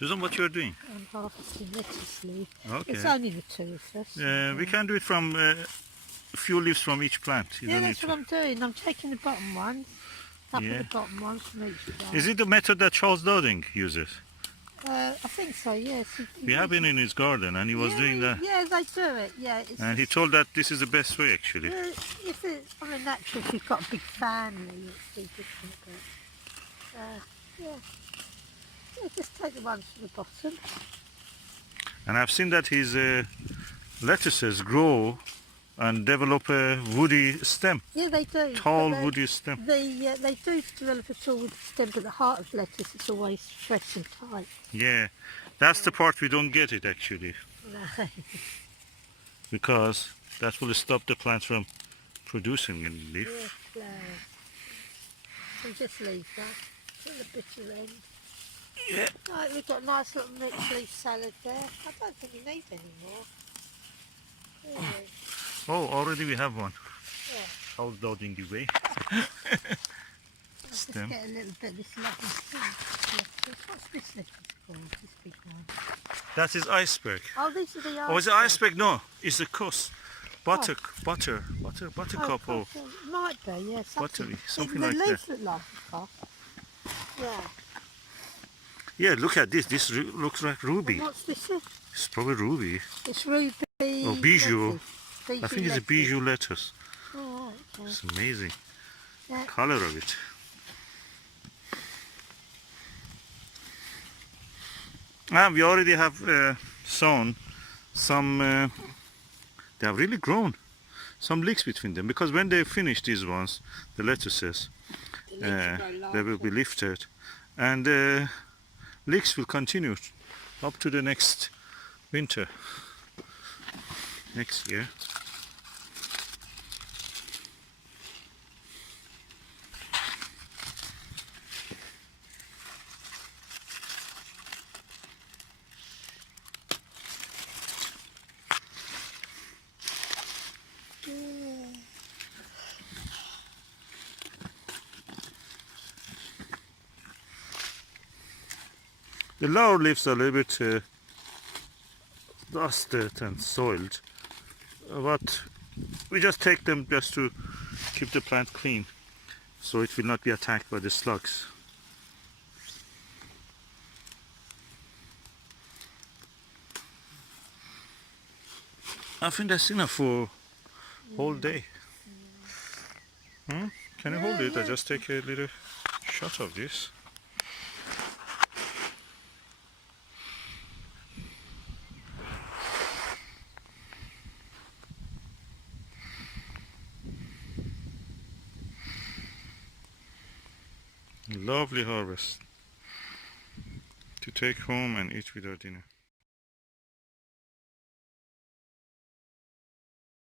Susan, what you're doing? I'm harvesting lettuce leaf. Okay. It's only the two of us. We can do it from a few leaves from each plant. You Yeah, don't that's need what I'm doing. I'm taking the bottom ones, up Yeah. with the bottom ones from each plant. Is it the method that Charles Dowding uses? I think so, yes. We have been in his garden and he was doing that. Yeah, they do it, yeah. And he told that this is the best way actually. If it's, I mean, naturally, if you've got a big family, it's be different, but, yeah. Yeah, just take the ones from the bottom. And I've seen that his lettuces grow and develop a woody stem. Yeah, they do. Tall woody stem. They do develop a tall woody stem, but the heart of lettuce is always fresh and tight. Yeah, that's the part we don't get it actually. No. Because that will stop the plant from producing a leaf. Yeah, flowers. So just leave that till the bitter end. Yeah. Right, we've got a nice little mixed leaf salad there. I don't think we need any more. Really? Oh, already we have one. Yeah. Charles Dowding the way. Just Stem. get a little bit of this lovely thing. What's this lettuce called? This big one. That is iceberg. Oh, these are the iceberg. Oh, is it iceberg? No, it's the cuss. Buttercup. Oh, might be, yeah. Buttery, something the like that. leaves look like a cuss. Yeah. Yeah, look at this. This looks like ruby. And what's this? It's probably ruby. It's ruby. Oh, bijou. Lettuce. I think it's a bijou lettuce. Oh, okay. It's amazing. Yeah. Color of it. And we already have sown some, they have really grown. Some leeks between them, because when they finish these ones, the lettuces, they will be lifted. And leeks will continue up to the next winter, next year. The lower leaves are a little bit dusted and soiled, but we just take them just to keep the plant clean, so it will not be attacked by the slugs. I think that's enough for whole day. Can you hold it? I just take a little shot of this. Lovely harvest to take home and eat with our dinner.